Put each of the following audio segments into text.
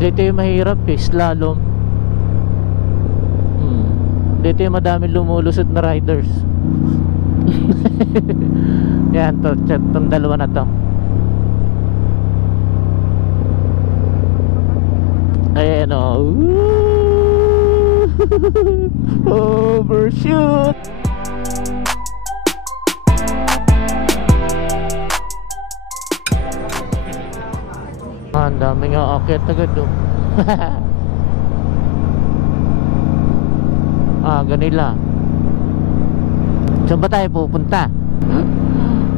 Dito yung mahirap eh, slalom. Dito yung madaming lumulusot na riders. Yan, itong dalawa na to. Ayan o. Overshoot. Ang daming aakyat agad oh. Ganila. Saan ba tayo pupunta?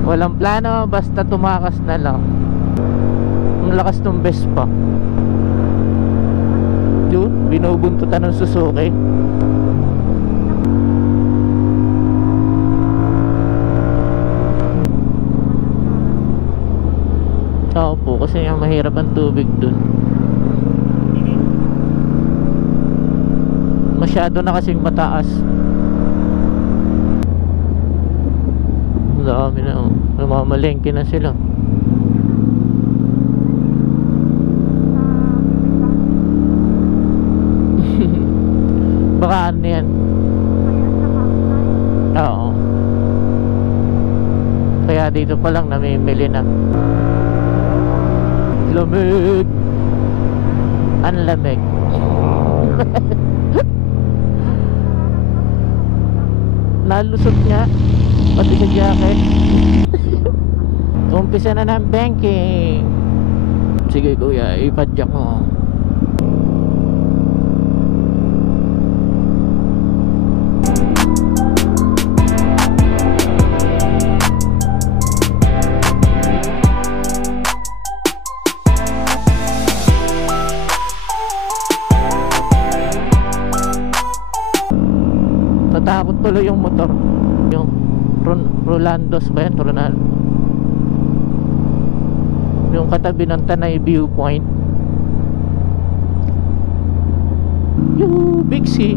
Walang plano, basta tumakas na lang. Ang lakas ng Vespa. Yun, binubuntutan ng Suzuki. Oo po, kasi yung mahirap ang tubig dun. Masyado na kasing mataas. Dami na, namamalengke na sila. Baka ano yan? Oo. Kaya dito pa lang namimili na. Lamig. Ang lamig. Nalusot niya pati sa jacket. Umpisa na ng banking. Sige kuya, ipadyak mo. Natakot tuloy yung motor. Yung Rolandos ba yan? Ronaldo. Yung katabi ng Tanay Viewpoint. Yung Big C.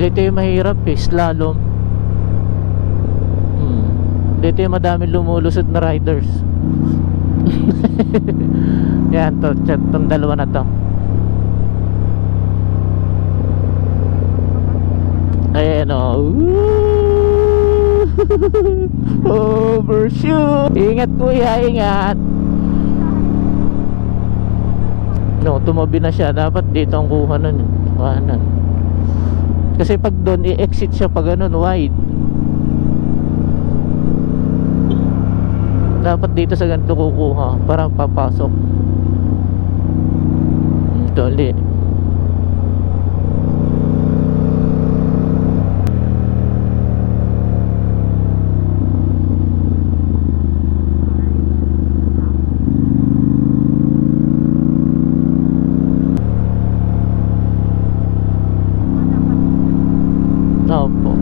Dito yung mahirap eh, slalom. Dito yung madaming lumulusot na riders. Yan, itong dalawa na to. Ayan o. Overshoot. Ingat kuya, ingat. No, tumabi na siya. Dapat dito ang kuha nun. Kanan. Kasi pag doon i-exit siya pag ganun wide. Dapat dito sa ganito kukuha para papasok. Dali. Opo.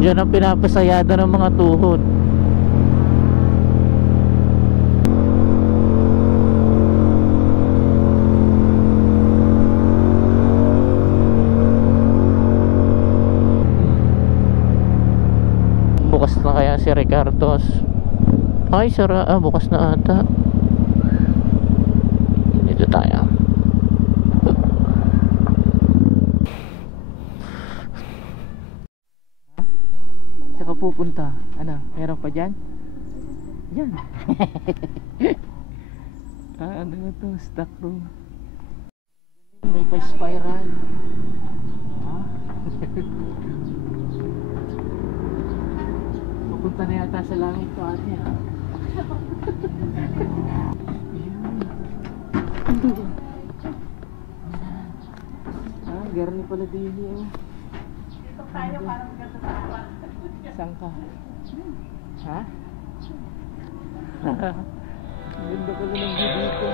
Yan ang pinapasayada ng mga tuhod. Bukas na kaya si Ricardo's? Ay, bukas na ata. Dito tayo. Saka pupunta. Ano, meron pa dyan? Yan. Ano na to? Stock room. May pa-spiral. Pupunta na yata sa langit to ate ha. Garni pala din yun. Dito tayo parang ganda sa awan. Saan ka? Ha? Ganda pala ng view dito.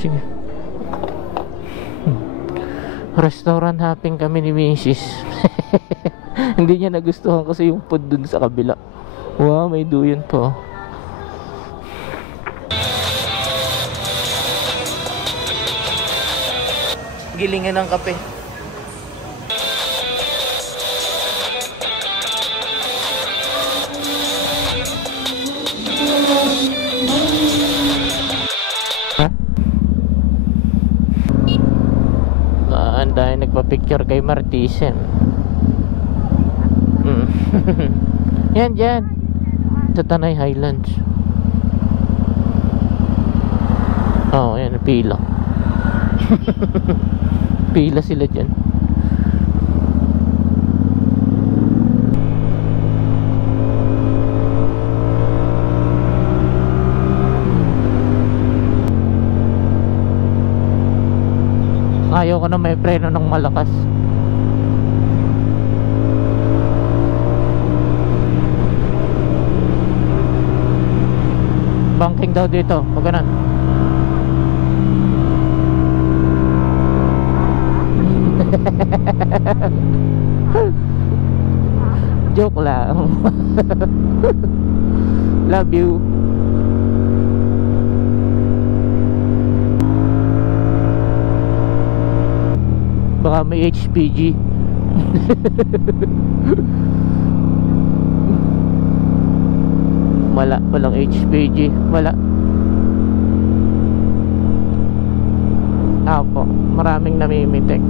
Sige. Restaurant hopping kami ni Mrs. Hindi niya nagustuhan kasi yung food dun sa kabila. Wow, may duyan po. Gilingan ng kape. Dahil nagpa-picture kay Martisen. Yan dyan sa Tanay Highlands. Oh, yan, pila. Pila sila dyan. Ayaw ko na may preno ng malakas. Banking daw dito, pag ganun. Joke lang. Love you. Baka may HPG. Walang HPG. Wala. Apo, maraming namimitik.